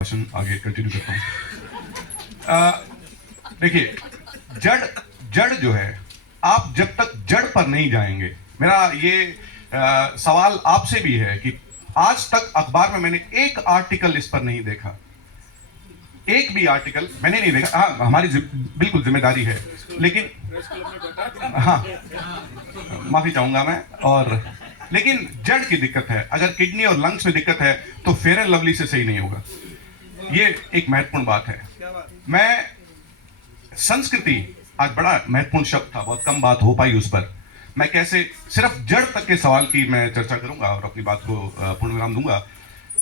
भाषण आगे कंटिन्यू करता हूँ। देखिए, जड़ जड़ जो है, आप जब तक जड़ पर नहीं जाएंगे, मेरा ये सवाल आपसे भी है कि आज तक अखबार में मैंने एक आर्टिकल इस पर नहीं देखा, एक भी आर्टिकल मैंने नहीं देखा। हाँ, हमारी बिल्कुल जिम्मेदारी है, लेकिन हाँ, माफी चाहूंगा मैं। और लेकिन जड़ की दिक्कत है, अगर किडनी और लंग्स में दिक्कत है तो फेयर एंड लवली से सही नहीं होगा। ये एक महत्वपूर्ण बात है। मैं संस्कृति, आज बड़ा महत्वपूर्ण शब्द था, बहुत कम बात हो पाई उस पर। मैं कैसे सिर्फ जड़ तक के सवाल की मैं चर्चा करूंगा और अपनी बात को पूर्ण विराम दूंगा।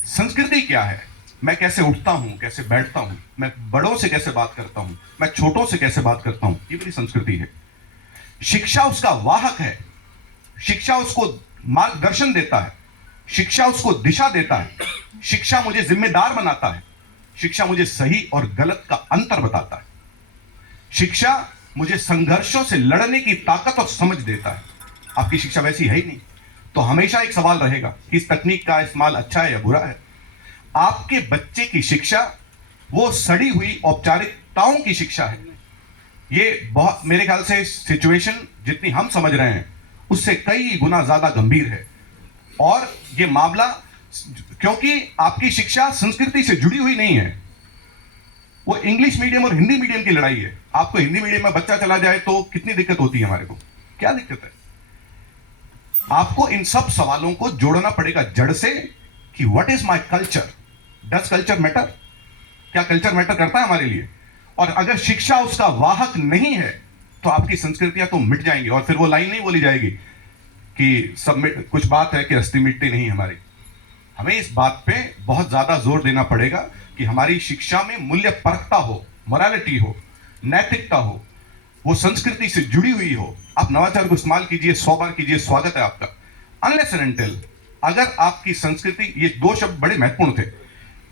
संस्कृति क्या है, मैं कैसे उठता हूं, कैसे बैठता हूं, मैं बड़ों से कैसे बात करता हूं, मैं छोटों से कैसे बात करता हूं, ये मेरी संस्कृति है। शिक्षा उसका वाहक है, शिक्षा उसको मार्गदर्शन देता है, शिक्षा उसको दिशा देता है, शिक्षा मुझे जिम्मेदार बनाता है, शिक्षा मुझे सही और गलत का अंतर बताता है, शिक्षा मुझे संघर्षों से लड़ने की ताकत और समझ देता है। आपकी शिक्षा वैसी है ही नहीं, तो हमेशा एक सवाल रहेगा कि इस तकनीक का इस्तेमाल अच्छा है या बुरा है। आपके बच्चे की शिक्षा वो सड़ी हुई औपचारिकताओं की शिक्षा है। ये बहुत, मेरे ख्याल से सिचुएशन जितनी हम समझ रहे हैं उससे कई गुना ज्यादा गंभीर है। और ये मामला, क्योंकि आपकी शिक्षा संस्कृति से जुड़ी हुई नहीं है, वो इंग्लिश मीडियम और हिंदी मीडियम की लड़ाई है। आपको हिंदी मीडियम में बच्चा चला जाए तो कितनी दिक्कत होती है, हमारे को क्या दिक्कत है। आपको इन सब सवालों को जोड़ना पड़ेगा जड़ से कि what is my culture, does culture matter, क्या कल्चर मैटर करता है हमारे लिए। और अगर शिक्षा उसका वाहक नहीं है तो आपकी संस्कृतियां तो मिट जाएंगी। और फिर वो लाइन नहीं बोली जाएगी कि सब कुछ बात है कि हस्ती मिटती नहीं हमारी। हमें इस बात पे बहुत ज्यादा जोर देना पड़ेगा कि हमारी शिक्षा में मूल्य परखता हो, मोरालिटी हो, नैतिकता हो, वो संस्कृति से जुड़ी हुई हो। आप नवाचार को इस्तेमाल कीजिए, 100 बार कीजिए, स्वागत है आपका। अनलेस एंड अनटिल, अगर आपकी संस्कृति, ये दो शब्द बड़े महत्वपूर्ण थे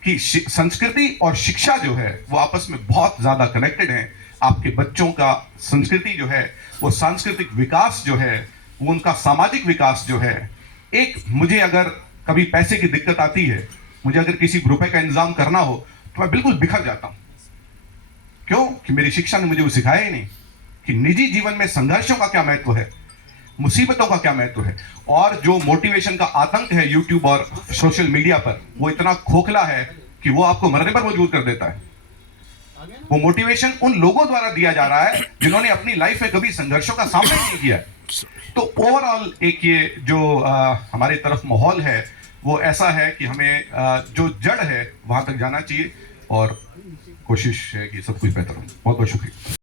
कि संस्कृति और शिक्षा जो है वो आपस में बहुत ज्यादा कनेक्टेड है। आपके बच्चों का संस्कृति जो है, वो सांस्कृतिक विकास जो है, वो उनका सामाजिक विकास जो है। एक, मुझे अगर कभी पैसे की दिक्कत आती है, मुझे अगर किसी रुपए का इंतजाम करना हो तो मैं बिल्कुल बिखर जाता हूं। क्यों? कि मेरी शिक्षा ने मुझे वो सिखाया ही नहीं कि निजी जीवन में संघर्षों का क्या महत्व है, मुसीबतों का क्या महत्व है। और जो मोटिवेशन का आतंक है यूट्यूब और सोशल मीडिया पर, वो इतना खोखला है कि वो आपको मरने पर मजबूर कर देता है। वो मोटिवेशन उन लोगों द्वारा दिया जा रहा है जिन्होंने अपनी लाइफ में कभी संघर्षों का सामना नहीं किया। तो ओवरऑल एक ये जो हमारे तरफ माहौल है वो ऐसा है कि हमें जो जड़ है वहां तक जाना चाहिए और कोशिश है कि सब कुछ बेहतर हो। बहुत बहुत शुक्रिया।